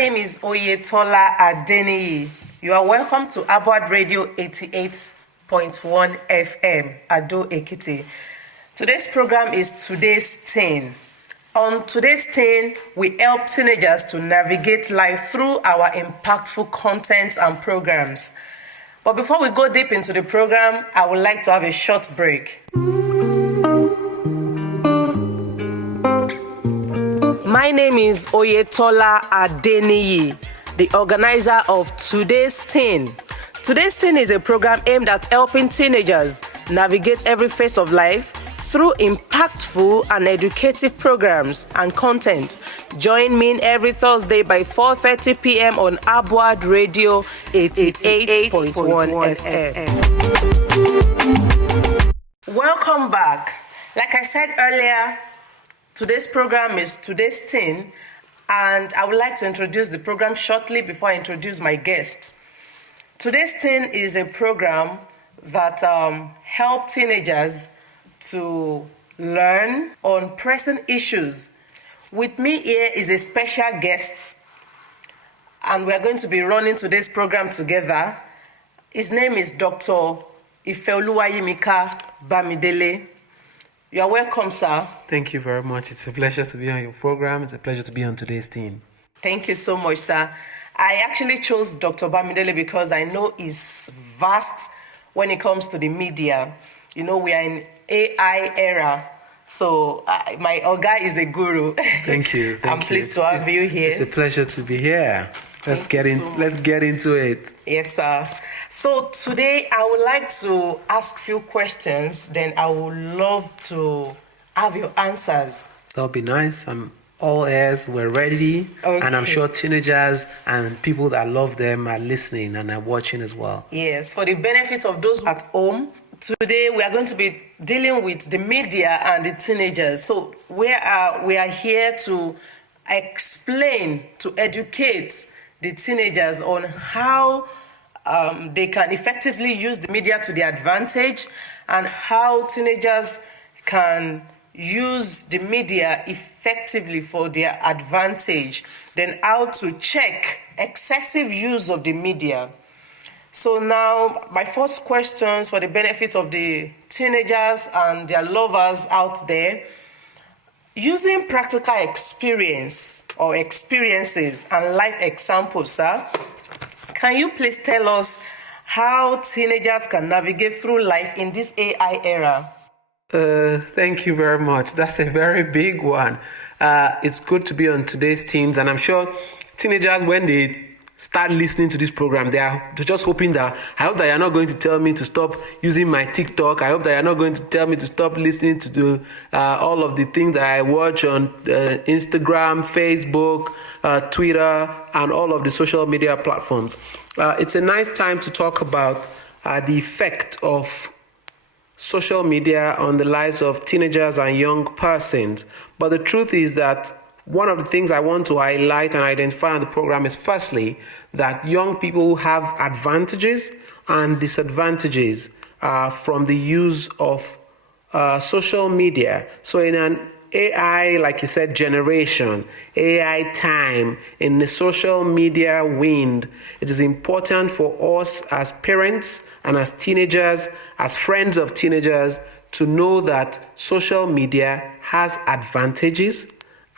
name is Oyetola Adeniyi. You are welcome to Abwad Radio 88.1 FM, Ado Ekiti. Today's program is Today's Teen. On Today's Teen, we help teenagers to navigate life through our impactful content and programs. But before we go deep into the program, I would like to have a short break. My name is Oyetola Adeniyi, the organizer of Today's Teen. Today's Teen is a program aimed at helping teenagers navigate every phase of life through impactful and educative programs and content. Join me every Thursday by 4:30 p.m. on Abwad Radio 88.1 FM. Welcome back. Like I said earlier, today's program is Today's Teen, and I would like to introduce the program shortly before I introduce my guest. Today's Teen is a program that helps teenagers to learn on pressing issues. With me here is a special guest, and we're going to be running today's program together. His name is Dr. Ifeoluwayimika Bamidele. You are welcome, sir. Thank you very much. It's a pleasure to be on your program. It's a pleasure to be on Today's Teen. Thank you so much, sir. I actually chose Dr. Bamidele because I know he's vast when it comes to the media. You know, we are in AI era, so my Oga is a guru. Thank you. I'm pleased to have you here. It's a pleasure to be here. Let's get into it. Yes, sir. So today I would like to ask a few questions. Then I would love to have your answers. That'll be nice. I'm all ears. We're ready, Okay. And I'm sure teenagers and people that love them are listening and are watching as well. Yes, for the benefit of those at home. Today we are going to be dealing with the media and the teenagers. So we are here to explain, to educate the teenagers on how they can effectively use the media to their advantage, and how teenagers can use the media effectively for their advantage. Then how to check excessive use of the media. So now, my first questions for the benefit of the teenagers and their lovers out there, using practical experience or experiences and life examples, sir, can you please tell us how teenagers can navigate through life in this AI era? Thank you very much. That's a very big one. It's good to be on Today's Teens, and I'm sure teenagers, when they start listening to this program, they're just hoping that, I hope that you're not going to tell me to stop using my TikTok. I hope that you're not going to tell me to stop listening to all of the things that I watch on Instagram, Facebook, Twitter, and all of the social media platforms. It's a nice time to talk about the effect of social media on the lives of teenagers and young persons. But the truth is that one of the things I want to highlight and identify on the program is, firstly, that young people have advantages and disadvantages from the use of social media. So in an AI, like you said, generation, AI time, in the social media wind, it is important for us as parents and as teenagers, as friends of teenagers, to know that social media has advantages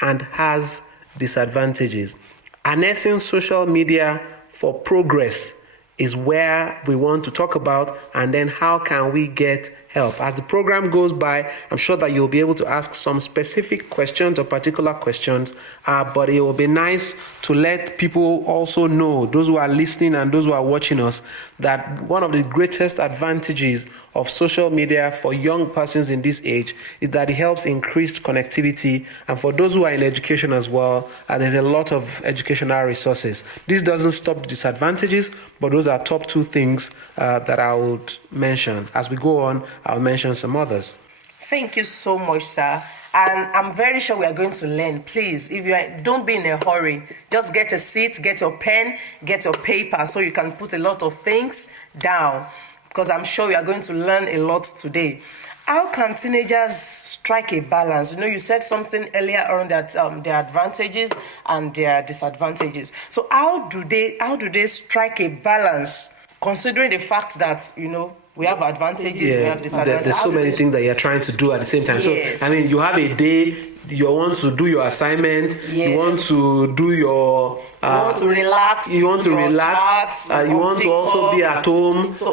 and has disadvantages. Harnessing social media for progress is where we want to talk about, and then how can we get help. As the program goes by, I'm sure that you'll be able to ask some specific questions or particular questions, but it will be nice to let people also know, those who are listening and those who are watching us, that one of the greatest advantages of social media for young persons in this age is that it helps increase connectivity, and for those who are in education as well, there's a lot of educational resources. This doesn't stop the disadvantages, but those are top two things that I would mention. As we go on, I'll mention some others. Thank you so much, sir. And I'm very sure we are going to learn. Please, don't be in a hurry. Just get a seat, get your pen, get your paper, so you can put a lot of things down, because I'm sure we are going to learn a lot today. How can teenagers strike a balance? You said something earlier on that there are advantages and there are disadvantages. So how do they strike a balance, considering the fact that we have advantages, we have disadvantages? There's so many things that you're trying to do at the same time. Yes. So you have a day. You want to do your assignment. Yes. You want to do your. You want to relax. You want to relax. Chats, You want to also be at home. So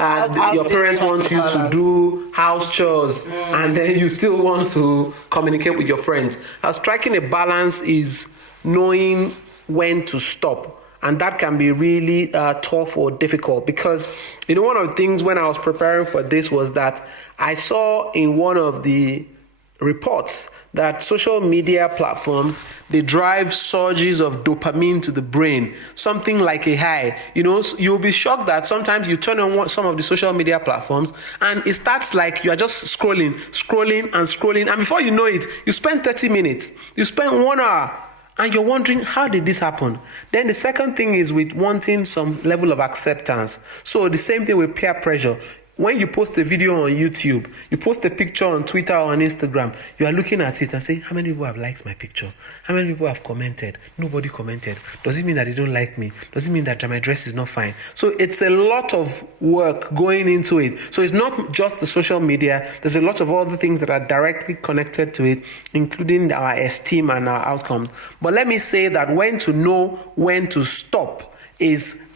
your parents want you to do house chores, and then you still want to communicate with your friends. Striking a balance is knowing when to stop. And that can be really tough or difficult because, one of the things when I was preparing for this was that I saw in one of the reports that social media platforms, they drive surges of dopamine to the brain, something like a high. You'll be shocked that sometimes you turn on some of the social media platforms and it starts like you are just scrolling, and before you know it, you spend 30 minutes, you spend 1 hour, and you're wondering, how did this happen? Then the second thing is with wanting some level of acceptance. So the same thing with peer pressure. When you post a video on YouTube, you post a picture on Twitter or on Instagram, you are looking at it and say, how many people have liked my picture? How many people have commented? Nobody commented. Does it mean that they don't like me? Does it mean that my dress is not fine? So it's a lot of work going into it. So it's not just the social media. There's a lot of other things that are directly connected to it, including our esteem and our outcomes. But let me say that when to know when to stop is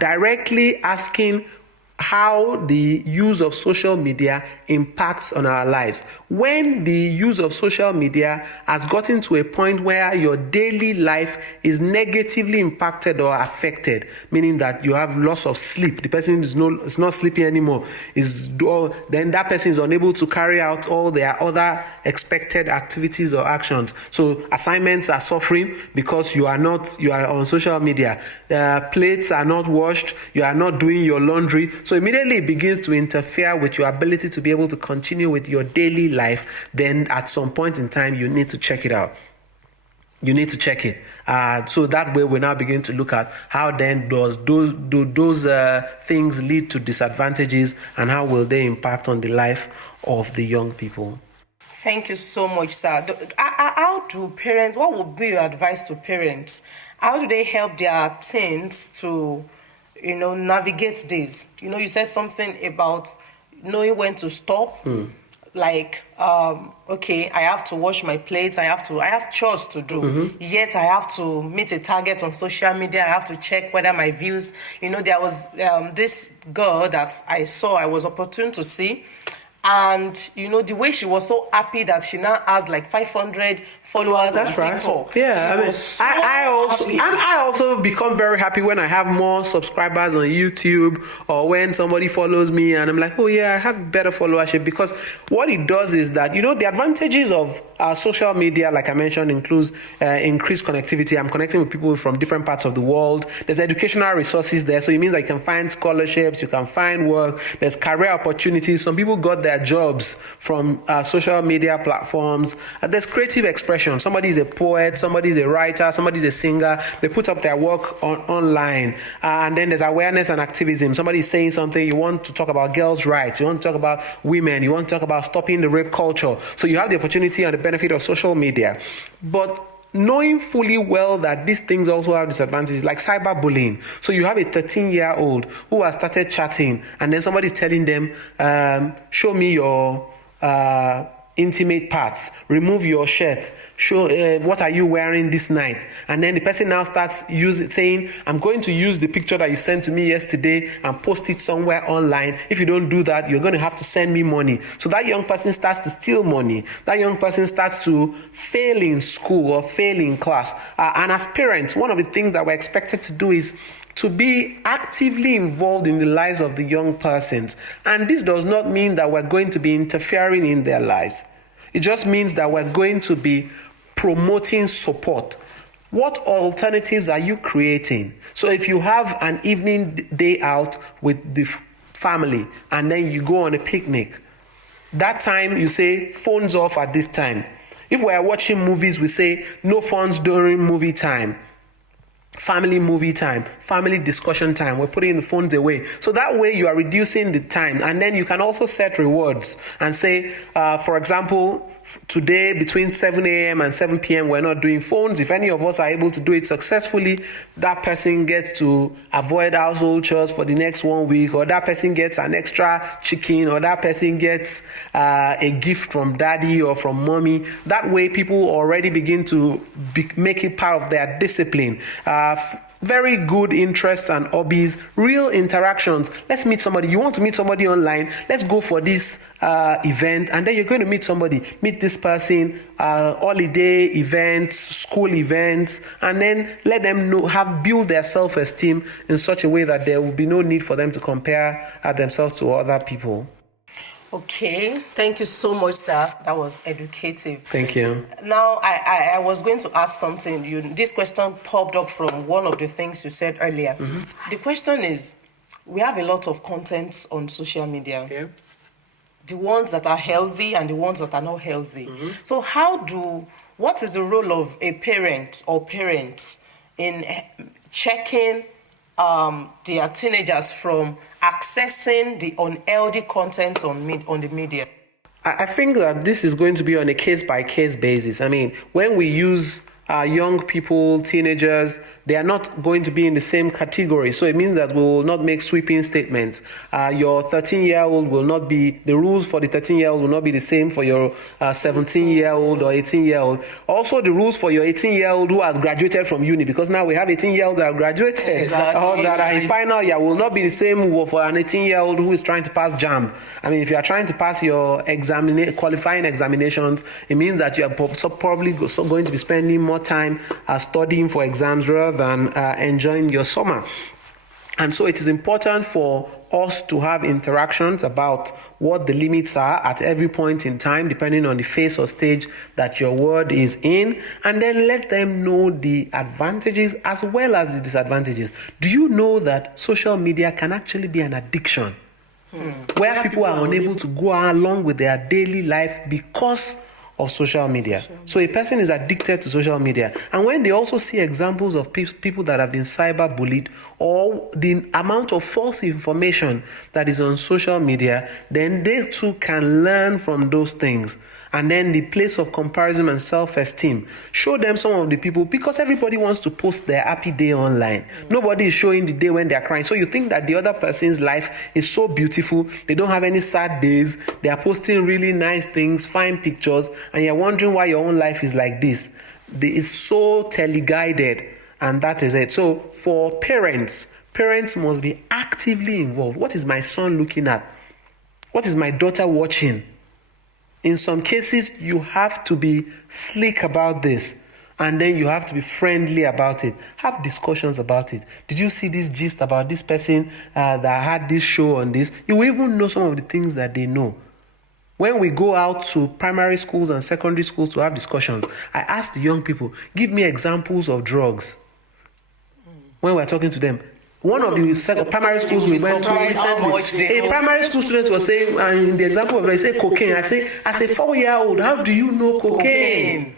directly asking how the use of social media impacts on our lives. When the use of social media has gotten to a point where your daily life is negatively impacted or affected, meaning that you have loss of sleep, the person is not sleeping anymore, then that person is unable to carry out all their other expected activities or actions. So assignments are suffering because you are on social media. Plates are not washed, you are not doing your laundry. So immediately it begins to interfere with your ability to be able to continue with your daily life. Then at some point in time, you need to check it out. You need to check it. So that way we now begin to look at how then do those things lead to disadvantages, and how will they impact on the life of the young people. Thank you so much, sir. How do parents, what would be your advice to parents? How do they help their teens to navigate this? You said something about knowing when to stop. Like, okay, I have to wash my plates. I have chores to do. Yet I have to meet a target on social media. I have to check whether my views. There was this girl that I was opportune to see. And the way she was so happy that she now has like 500 followers on TikTok. Right. Yeah, I also become very happy when I have more subscribers on YouTube, or when somebody follows me and I'm like, oh yeah, I have better followership, because what it does is that the advantages of social media, like I mentioned, includes increased connectivity. I'm connecting with people from different parts of the world. There's educational resources there, so it means I can find scholarships, you can find work. There's career opportunities. Some people got their jobs from social media platforms. There's creative expression. Somebody is a poet, somebody is a writer, somebody is a singer. They put up their work online. And then there's awareness and activism. Somebody is saying something. You want to talk about girls' rights. You want to talk about women. You want to talk about stopping the rape culture. So you have the opportunity and the benefit of social media. But knowing fully well that these things also have disadvantages, like cyberbullying. So you have a 13-year-old who has started chatting, and then somebody's telling them, show me your intimate parts, remove your shirt, show what are you wearing this night. And then the person now starts saying, I'm going to use the picture that you sent to me yesterday and post it somewhere online. If you don't do that, you're going to have to send me money. So that young person starts to steal money. That young person starts to fail in school or fail in class. And as parents, one of the things that we're expected to do is to be actively involved in the lives of the young persons. And this does not mean that we're going to be interfering in their lives. It just means that we're going to be promoting support. What alternatives are you creating? So if you have an evening day out with the family and then you go on a picnic, that time you say phones off at this time. If we are watching movies, we say no phones during movie time. family movie time, family discussion time. We're putting the phones away. So that way you are reducing the time. And then you can also set rewards and say, for example, today between 7 a.m. and 7 p.m. we're not doing phones. If any of us are able to do it successfully, that person gets to avoid household chores for the next 1 week, or that person gets an extra chicken, or that person gets a gift from daddy or from mommy. That way people already begin to make it part of their discipline. Very good interests and hobbies, real interactions. Let's meet somebody. You want to meet somebody online? Let's go for this event, and then you're going to meet somebody. Meet this person, holiday events, school events, and then let them know, build their self-esteem in such a way that there will be no need for them to compare themselves to other people. Okay, thank you so much, sir. That was educative. Thank you. Now, I was going to ask something. This question popped up from one of the things you said earlier. Mm-hmm. The question is, we have a lot of content on social media. Okay. The ones that are healthy and the ones that are not healthy. Mm-hmm. So what is the role of a parent or parents in checking their teenagers from accessing the unhealthy content on the media? I think that this is going to be on a case-by-case basis. I mean, when we use young people, teenagers, they are not going to be in the same category. So it means that we will not make sweeping statements. Your 13-year-old will not be, the rules for the 13-year-old will not be the same for your 17-year-old or 18-year-old. Also, the rules for your 18-year-old who has graduated from uni, because now we have 18-year-olds that have graduated, exactly, or that are in final year, will not be the same for an 18-year-old who is trying to pass JAMB. I mean, if you are trying to pass your qualifying examinations, it means that you are probably going to be spending more time studying for exams rather than enjoying your summer. And so it is important for us to have interactions about what the limits are at every point in time, depending on the phase or stage that your word is in, and then let them know the advantages as well as the disadvantages. Do you know that social media can actually be an addiction? Where people are unable to go along with their daily life because of social media. So a person is addicted to social media. And when they also see examples of people that have been cyberbullied, or the amount of false information that is on social media, then they too can learn from those things. And then the place of comparison and self-esteem. Show them some of the people, because everybody wants to post their happy day online. Nobody is showing the day when they're crying. So you think that the other person's life is so beautiful, they don't have any sad days, they are posting really nice things, fine pictures, and you're wondering why your own life is like this. It's so teleguided, and that is it. So for parents must be actively involved. What is my son looking at? What is my daughter watching? In some cases, you have to be slick about this, and then you have to be friendly about it. Have discussions about it. Did you see this gist about this person that had this show on this? You will even know some of the things that they know. When we go out to primary schools and secondary schools to have discussions, I ask the young people, give me examples of drugs. When we're talking to them, one of the primary schools we went to recently, a primary school student was saying, in the example of it, say cocaine. I say, as a 4-year-old, how do you know cocaine?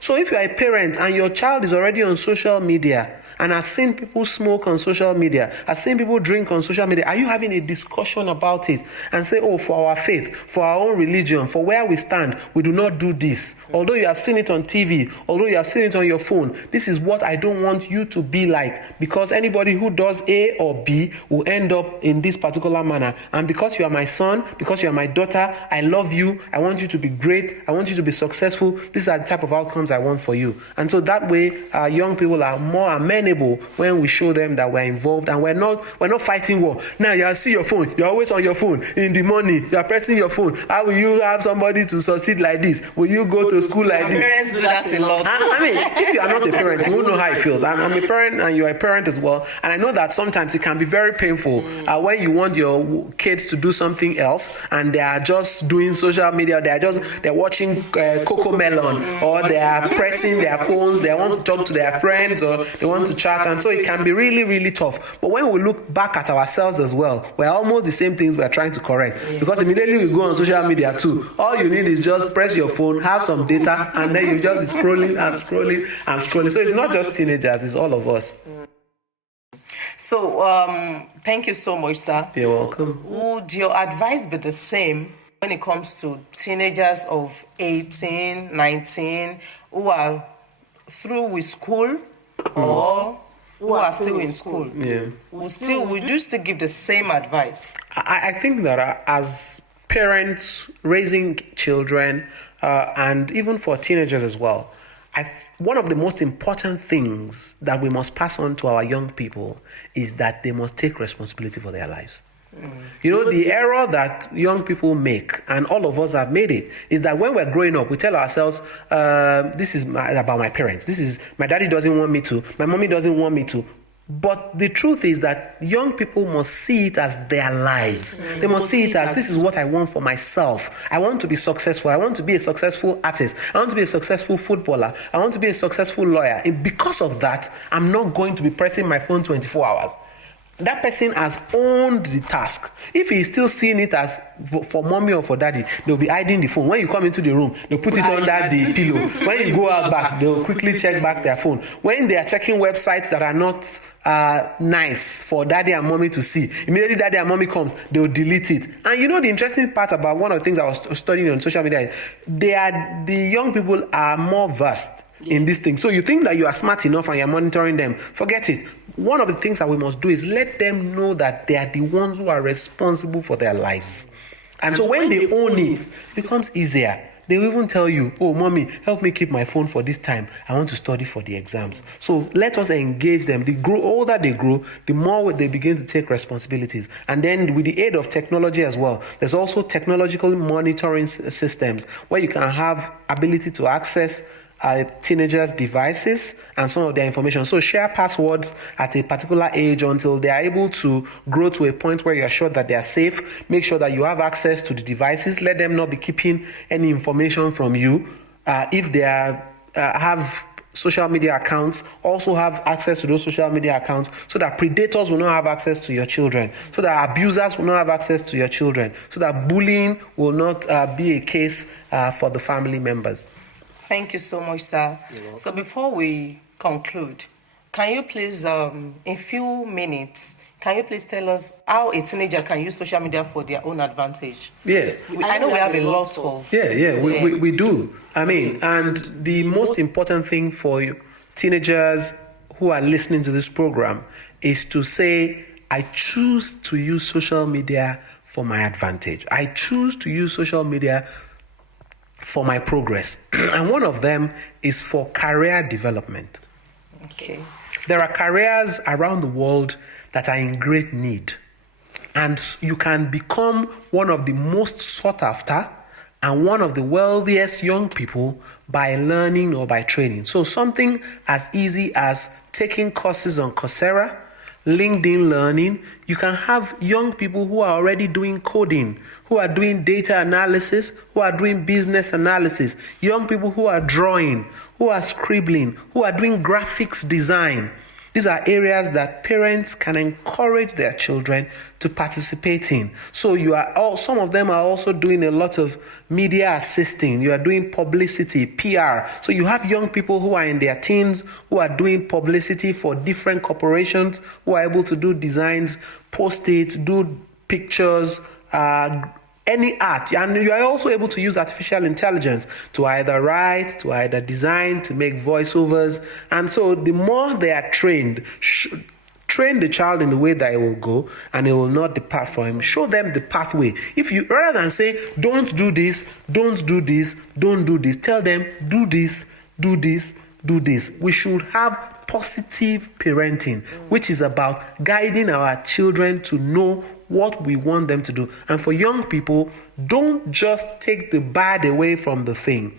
So if you are a parent and your child is already on social media and has seen people smoke on social media, has seen people drink on social media, are you having a discussion about it and say, oh, for our faith, for our own religion, for where we stand, we do not do this. Although you have seen it on TV, although you have seen it on your phone, this is what I don't want you to be like, because anybody who does A or B will end up in this particular manner. And because you are my son, because you are my daughter, I love you, I want you to be great, I want you to be successful. These are the type of outcomes I want for you. And so that way, young people are more amenable when we show them that we're involved and we're not fighting war. Now you see your phone, you're always on your phone. In the morning, you're pressing your phone. How will you have somebody to succeed like this? Will you go to school like this? Parents do that a lot. I mean, if you are not a parent, you won't know how it feels. I'm a parent and you're a parent as well. And I know that sometimes it can be very painful when you want your kids to do something else and they are just doing social media, they're watching Coco Melon, or they are pressing their phones, they want to talk to their friends, or they want to chat, and so it can be really, really tough. But when we look back at ourselves as well, we're almost the same things we're trying to correct, because immediately we go on social media too. All you need is just press your phone, have some data, and then you just be scrolling and scrolling and scrolling. So it's not just teenagers, it's all of us. So, thank you so much, sir. You're welcome. Would your advice be the same when it comes to teenagers of 18, 19 who are through with school or who are still in school? Yeah. Would you still give the same advice? I think that as parents raising children and even for teenagers as well, one of the most important things that we must pass on to our young people is that they must take responsibility for their lives. You know, the error that young people make, and all of us have made it, is that when we're growing up, we tell ourselves, this is about my parents. This is, my daddy doesn't want me to, my mommy doesn't want me to. But the truth is that young people must see it as their lives. They must see it as, this is what I want for myself. I want to be successful. I want to be a successful artist. I want to be a successful footballer. I want to be a successful lawyer. And because of that, I'm not going to be pressing my phone 24 hours. That person has owned the task. If he's still seeing it as for mommy or for daddy, they'll be hiding the phone. When you come into the room, they'll put it under the pillow. When you go out back, they'll quickly check back their phone. When they are checking websites that are not nice for daddy and mommy to see, immediately daddy and mommy comes, they'll delete it. And you know the interesting part about one of the things I was studying on social media is the young people are more versed in this thing. So you think that you are smart enough and you're monitoring them. Forget it. One of the things that we must do is let them know that they are the ones who are responsible for their lives. And so when they own it, it becomes easier. They will even tell you, oh, mommy, help me keep my phone for this time. I want to study for the exams. So let us engage them. The older they grow, the more they begin to take responsibilities. And then with the aid of technology as well, there's also technological monitoring systems where you can have ability to access teenagers' devices and some of their information. So share passwords at a particular age until they are able to grow to a point where you are sure that they are safe. Make sure that you have access to the devices. Let them not be keeping any information from you. If they have social media accounts, also have access to those social media accounts so that predators will not have access to your children, so that abusers will not have access to your children, so that bullying will not be a case for the family members. Thank you so much, sir. So before we conclude, can you please, in few minutes, can you please tell us how a teenager can use social media for their own advantage? Yes. I know we have a lot of... We do. I mean, and the most important thing for you, teenagers who are listening to this program is to say, I choose to use social media for my advantage. I choose to use social media for my progress. And one of them is for career development. Okay. There are careers around the world that are in great need. And you can become one of the most sought after and one of the wealthiest young people by learning or by training. So something as easy as taking courses on Coursera, LinkedIn Learning. You can have young people who are already doing coding, who are doing data analysis, who are doing business analysis, young people who are drawing, who are scribbling, who are doing graphics design. These are areas that parents can encourage their children to participate in. So some of them are also doing a lot of media assisting. You are doing publicity, PR. So you have young people who are in their teens who are doing publicity for different corporations, who are able to do designs, post it, do pictures, any art. And you are also able to use artificial intelligence to either write, to either design, to make voiceovers. And so the more they are trained, train the child in the way that it will go and it will not depart from him. Show them the pathway. If you, rather than say, don't do this, don't do this, don't do this, tell them, do this, do this, do this. We should have positive parenting, which is about guiding our children to know what we want them to do. And for young people, don't just take the bad away from the thing.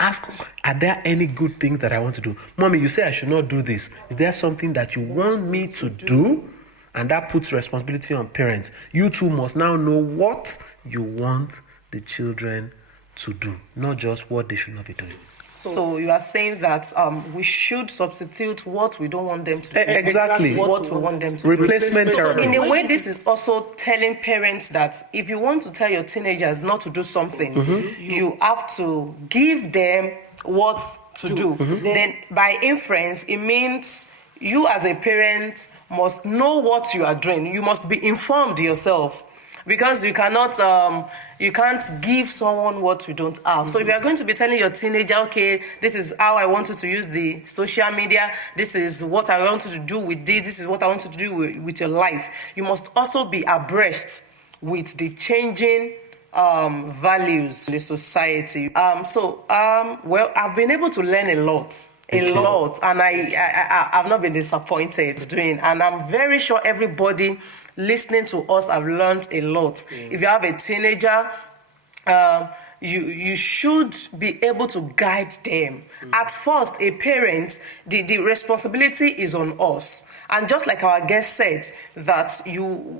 Ask, are there any good things that I want to do? Mommy, you say I should not do this. Is there something that you want me to do? And that puts responsibility on parents. You too must now know what you want the children to do, not just what they should not be doing. So you are saying that we should substitute what we don't want them to do. Exactly. What we want them to Replacement do. therapy. So in a way, this is also telling parents that if you want to tell your teenagers not to do something, you have to give them what to do. Then by inference, it means you as a parent must know what you are doing. You must be informed yourself, because you can't give someone what you don't have. So if you are going to be telling your teenager, okay, this is how I want you to use the social media, this is what I want you to do with this is what I want you to do with your life, you must also be abreast with the changing values in the society. Well, I've been able to learn a lot. And I've not been disappointed doing, and I'm very sure everybody listening to us have learned a lot. If you have a teenager, you should be able to guide them. At first, a parent, the responsibility is on us. And just like our guest said, that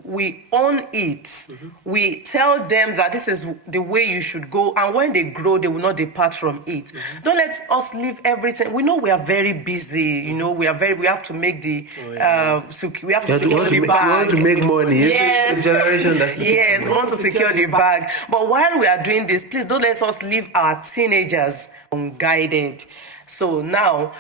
we own it. We tell them that this is the way you should go, and when they grow, they will not depart from it. Don't let us leave everything. We know we are very busy. We have to make the we have to secure the bag. We want to make money. Yes, the generation that's yes, we want to secure the bag. But while we are doing this, please don't let us leave our teenagers unguided. So now,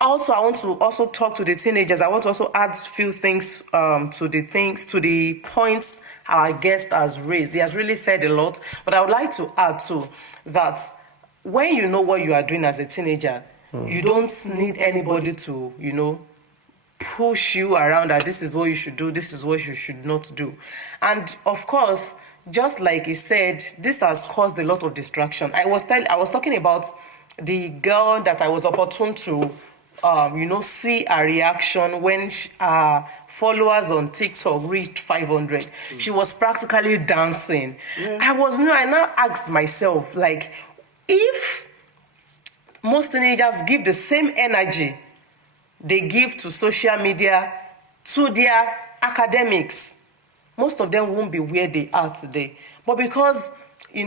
also, I want to also talk to the teenagers. I want to also add a few things to the points our guest has raised. He has really said a lot, but I would like to add too that when you know what you are doing as a teenager, you don't need anybody to, push you around that this is what you should do, this is what you should not do. And of course, just like he said, this has caused a lot of distraction. I was talking about the girl that I was opportune to see a reaction when her followers on TikTok reached 500. She was practically dancing. I now asked myself, like, if most teenagers give the same energy they give to social media to their academics, most of them won't be where they are today. But because they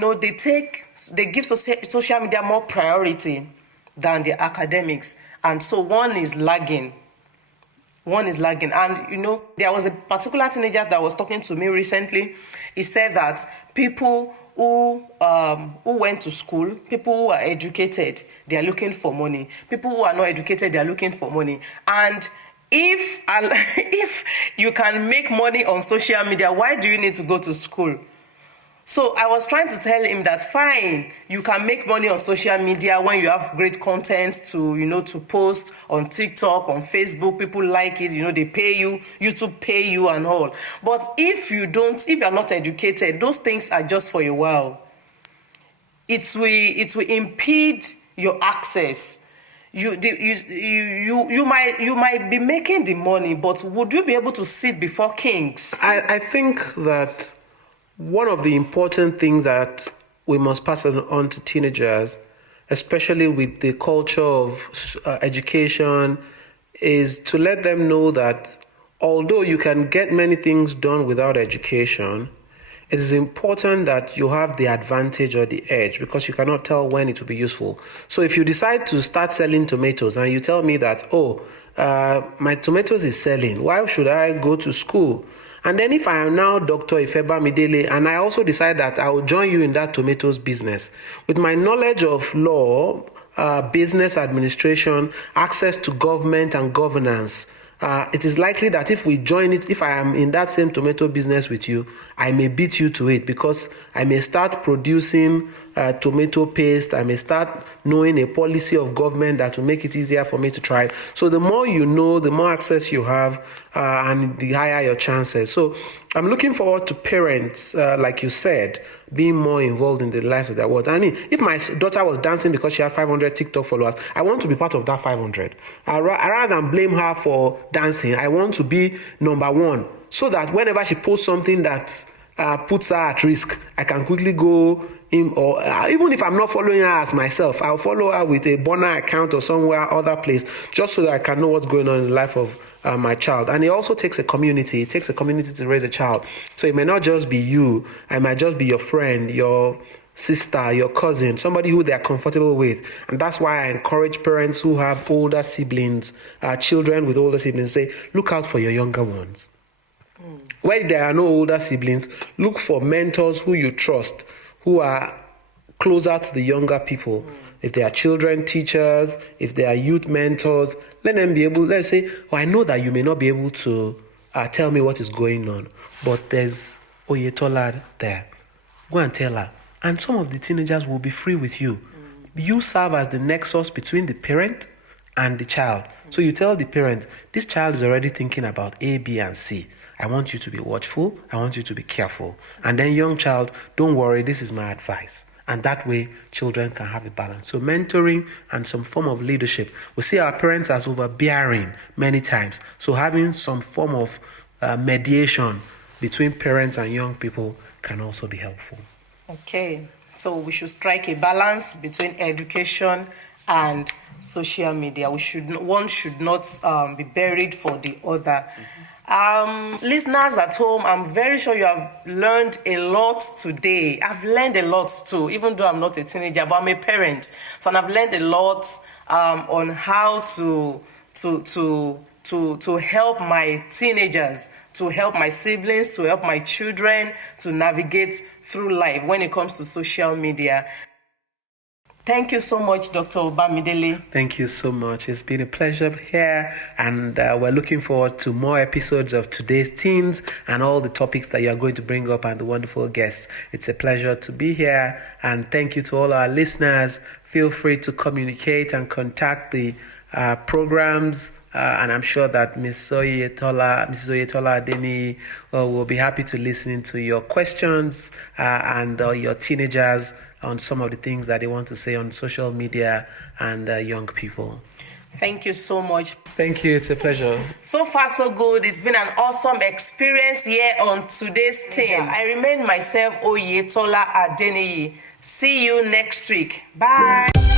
give social media more priority than their academics, and so one is lagging. And there was a particular teenager that was talking to me recently. He said that people who went to school, people who are educated, they are looking for money. People who are not educated, they are looking for money. And if you can make money on social media, why do you need to go to school? So I was trying to tell him that fine, you can make money on social media when you have great content to post on TikTok, on Facebook. People like it, they pay you, YouTube pay you and all. But if you are not educated, those things are just for a while. It will impede your access. You might be making the money, but would you be able to sit before kings? I think that one of the important things that we must pass on to teenagers, especially with the culture of education, is to let them know that although you can get many things done without education, it is important that you have the advantage or the edge, because you cannot tell when it will be useful. So if you decide to start selling tomatoes and you tell me that, my tomatoes is selling, why should I go to school? And then if I am now Dr. Ifeba Midele and I also decide that I will join you in that tomatoes business, with my knowledge of law, business administration, access to government and governance, it is likely that if we join it, if I am in that same tomato business with you, I may beat you to it, because I may start producing tomato paste. I may start knowing a policy of government that will make it easier for me to try. So the more you know, the more access you have, and the higher your chances. So I'm looking forward to parents, like you said, being more involved in the lives of their world. I mean, if my daughter was dancing because she had 500 TikTok followers, I want to be part of that 500. Rather than blame her for dancing, I want to be number one, so that whenever she posts something that puts her at risk, I can quickly go in, or even if I'm not following her as myself, I'll follow her with a burner account or somewhere other place, just so that I can know what's going on in the life of my child. And it also takes a community. It takes a community to raise a child. So it may not just be you. I might just be your friend, your sister, your cousin, somebody who they are comfortable with. And that's why I encourage parents who have older siblings, children with older siblings, say, look out for your younger ones. When there are no older siblings, look for mentors who you trust, who are closer to the younger people. If they are children teachers, if they are youth mentors, let them be able, let's say, oh, I know that you may not be able to tell me what is going on, but there's Oyetola there. Go and tell her. And some of the teenagers will be free with you. You serve as the nexus between the parent and the child. So you tell the parent, this child is already thinking about A, B, and C. I want you to be watchful. I want you to be careful. And then young child, don't worry, this is my advice. And that way, children can have a balance. So mentoring and some form of leadership. We see our parents as overbearing many times. So having some form of mediation between parents and young people can also be helpful. Okay, so we should strike a balance between education and social media. One should not be buried for the other. Listeners at home, I'm very sure you have learned a lot today. I've learned a lot too, even though I'm not a teenager, but I'm a parent. So I've learned a lot on how to help my teenagers, to help my siblings, to help my children to navigate through life when it comes to social media. Thank you so much, Dr. Obamidele. Thank you so much. It's been a pleasure here, and we're looking forward to more episodes of today's Teens and all the topics that you are going to bring up and the wonderful guests. It's a pleasure to be here, and thank you to all our listeners. Feel free to communicate and contact the programs, and I'm sure that Mrs. Oyetola Adeni will be happy to listen to your questions and your teenagers on some of the things that they want to say on social media and young people. Thank you so much. Thank you. It's a pleasure. So far, so good. It's been an awesome experience here on today's team. I remain myself, Oyetola Adeniyi. See you next week. Bye.